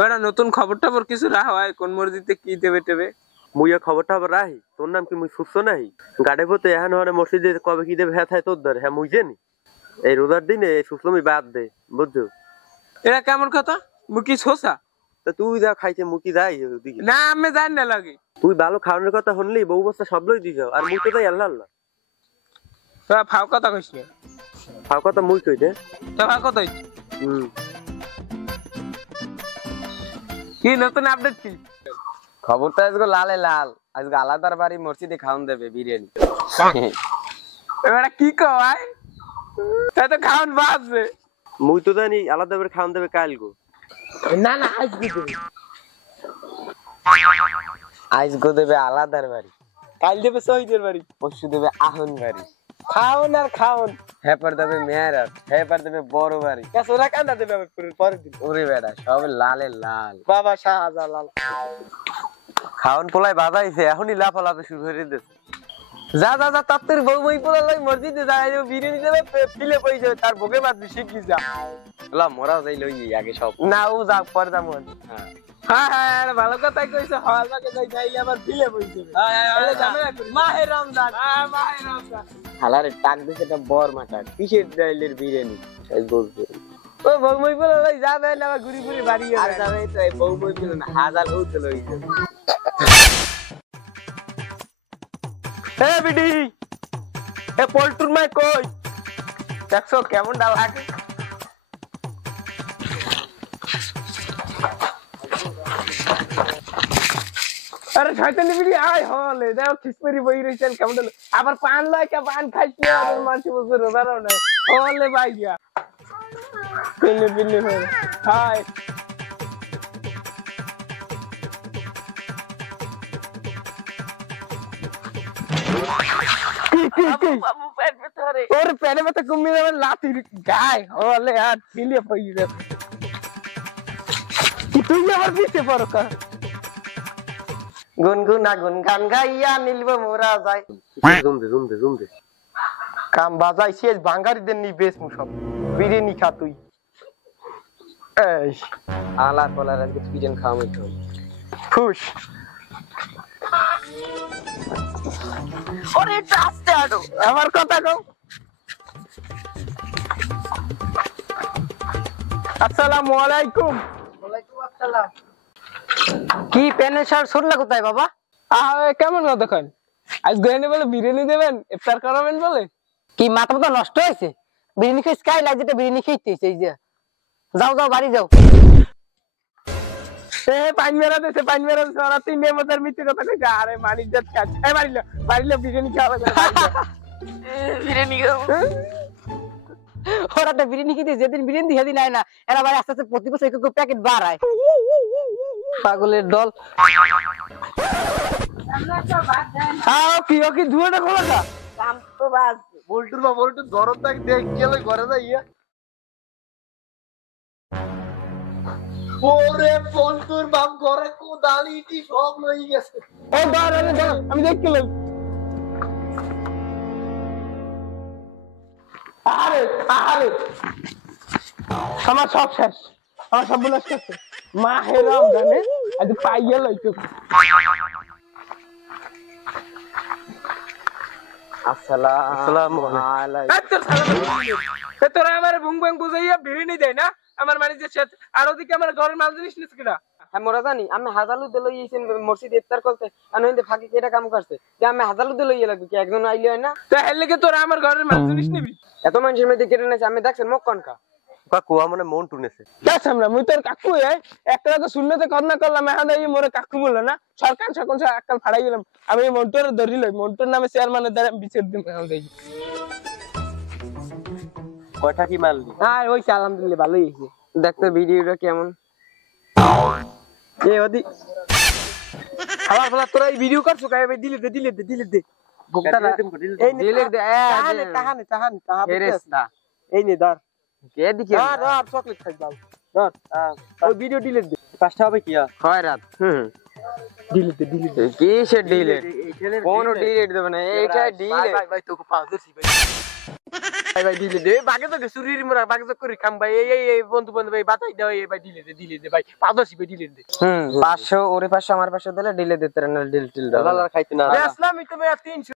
এবারে নতুন খবর টবর কিছু রাখা হয় কোন মসজিদে কি দেবে টেবে মুইয়া খবরটা আবার রাহি তোর নাম কি মুই সুস্থ নাহি গাড়ে পথে এখন হরে মসজিদে কবে কি দেবে হ্যাঁ থাই তোর ধর হ্যাঁ মুই জানি এই রোজার দিনে সুস্থমি বাদ দে বুঝছো এটা কেমন কথা মুই কি শোষা তা তুই যা খাইছে মুই কি যাই ওদিকে না আমি জানি না লাগে তুই ভালো খাওয়ানোর কথা শুনলি বউ বস্তা সব লই দিছ আর মুই তো তাই আল্লাহ আল্লাহ তোরা ফাও কথা কইস না ফাও কথা মুই কই দে তো ফাও কথা কি নতুন আপডেট কি খবরটা আজকে লালে লাল আজকে আলাদার বাড়ি মসজিদে খাওয়ান দেবে বিরিয়ানি এবারে কি কয় তাই তো খাওয়ান বাজবে মুই তো জানি আলাদা করে খাওয়ান দেবে কাল গো না না আজকে দেবে আজকে দেবে আলাদার বাড়ি কাল দেবে শহীদের বাড়ি পরশু দেবে আহন বাড়ি খাওন আর খাওন হ্যাপার দেবে মেয়েরা হ্যাপার দেবে বড় বাড়ি ওরা কান্দা দেবে পরের দিন ওরে বেড়া সব লালে লাল বাবা শাহজালাল খাওয়ান পোলাই বাজাইছে এখনই লাফালাফি শুরু করে দিয়েছে যা যা যা তার তোর বউ বই পোলা লই মসজিদে যায় বিরিয়ানি দেবে পিলে পই যাবে তার ভোগে মারবি শিখি যা ওলা মোরা যাই লই আগে সব না ও যা পরে যাবো হ্যাঁ হ্যাঁ ভালো কথাই কইছে হল ভাগে যাই যাইলে আবার পিলে পই যাবে তাহলে ঝামেলা করি মাহে রমজান হ্যাঁ মাহে রমজান হালারে টাক দিছে একটা বর মাটা কিসের ডাইলের বিরিয়ানি এই বলছে ও বউ বই পোলা লই যাবে না ঘুরি ঘুরি বাড়ি আর যাবে তো এই বউ বই পিল না হাজার হইতে লই যাবে এ বিডি এ পল্টুর মাই কই দেখছো কেমন ডাল লাগে আরে শয়তানি বিডি আয় হলে দাও খিসমেরি বই রইছেন কেমন ডাল আবার পান লয় কে পান খাইছি আর মানছি বসে রোজারও নাই হলে ভাই গিয়া পিলে পিলে হয়ে হাই और पहले में तो कुम्मी में लाती गाय होले यार पीले पई रे कि तू ये और पीछे पर का গুনগুনা গুন গান গাইয়া নিলবো মোরা যায় জুম দে কাম বাজাই শেষ বাঙ্গারিদের নি বেশ মুসব বিরিয়ানি খা তুই এই আলার বলার আজকে বিরিয়ানি খাওয়াই তো খুশ ওরে আস্তে আটো আমার কথা কও আসসালামু আলাইকুম ওয়ালাইকুম আসসালাম কি পেনে শার্ট শুনলা কোথায় বাবা কেমন কথা কন আজ গয়নে বলে বিরিয়ানি দেবেন ইফতার করাবেন বলে কি মাথা তো নষ্ট হয়েছে বিরিয়ানি খাই স্কাই লাইট যেটা বিরিয়ানি খাইতেছে এই যে যাও যাও বাড়ি যাও এ পানি মেরা দেছে ওরা তিন মতার মিথ্যে কথা কইছে আরে মানিক জাত কাজ এ বাড়িলো বিরিয়ানি খাওয়া লাগবে বিরিয়ানি খাও ওরা তো বিরিয়ানি খেতে যেদিন বিরিয়ানি সেদিন আয় না এরা ভাই আস্তে আস্তে প্রতি বছর এক প্যাকেট বাড়ায় পাগলের দল কি ধুয়েটা খোলা কা কাম তো বাস বল্টুর গরম তাক দেখ গেলে ঘরে যাইয়া ওরে বল্টুর বাপ ঘরে কোদালিটি সব লই গেছে ও দাঁড়ানে দাঁড়া আমি দেখছিলাম আরে আমার সব শেষ আমার সব বলে শেষ মাহে রমজানে আজ পাইয়া লইছো আসসালামু আলাইকুম তোরা আমার বুং বুং বুঝাইয়া বিরিয়ানি দেয় না আমার মানে যে আর ওদিকে আমার ঘরের মাল জিনিস নিস কিনা হ্যাঁ মোরা জানি আমি হাজালু দিল ইয়েছেন মসজিদ ইফতার করতে আনন্দে ফাঁকি কেটা কাম করছে যে আমি হাজালু দিল ইয়ে লাগবে কি একজন আইলে হয় না তো হেলে কি তোরা আমার ঘরের মাল জিনিস নিবি এত মানুষের মধ্যে কেটে নেছে আমি দেখছেন মুখ কনকা কাকু মানে মন টুনেছে দেখ আমরা মুই তোর কাকু একটা তো শূন্যতে কর্ণা করলাম এখন এই মোরে কাকু বললো না সরকার এককাল ফাড়াই গেলাম আমি মন্টুর ধরি লই মন্টুর নামে চেয়ারম্যানের দ্বারা বিচার দিম এখন দেখি কয়টা কি মারলি আর ওই আলহামদুলিল্লাহ ভালোই হয়েছে দেখতে ভিডিওটা কেমন এ ওদি আবার বলা তোরা এই ভিডিও করছো কাই দিলে দে ভুকটা না এই দিলে দে তাহানে ফেরেশতা এই নে ধর কে দিকে আর চকলেট খাই দাও ধর ওই ভিডিও ডিলিট দে পাঁচটা হবে কি হয় রাত ডিলিট দে কি সে ডিলিট কোন ডিলিট দেবে না এইটা ডিলিট ভাই তোকে পাউডার ভাই ভাই দিলে দে বাগে তো চুরির মোরা বাগে তো করে খাম ভাই এই বন্ধু বন্ধু ভাই বাতাই দাও এই ভাই দিলে দে ভাই 500 ভাই দিলে দে 500 ওরে 500 আমার 500 দিলে দিলে দিতে না ডিল টিল দাও খাইতে না আসলামই তো ভাই 300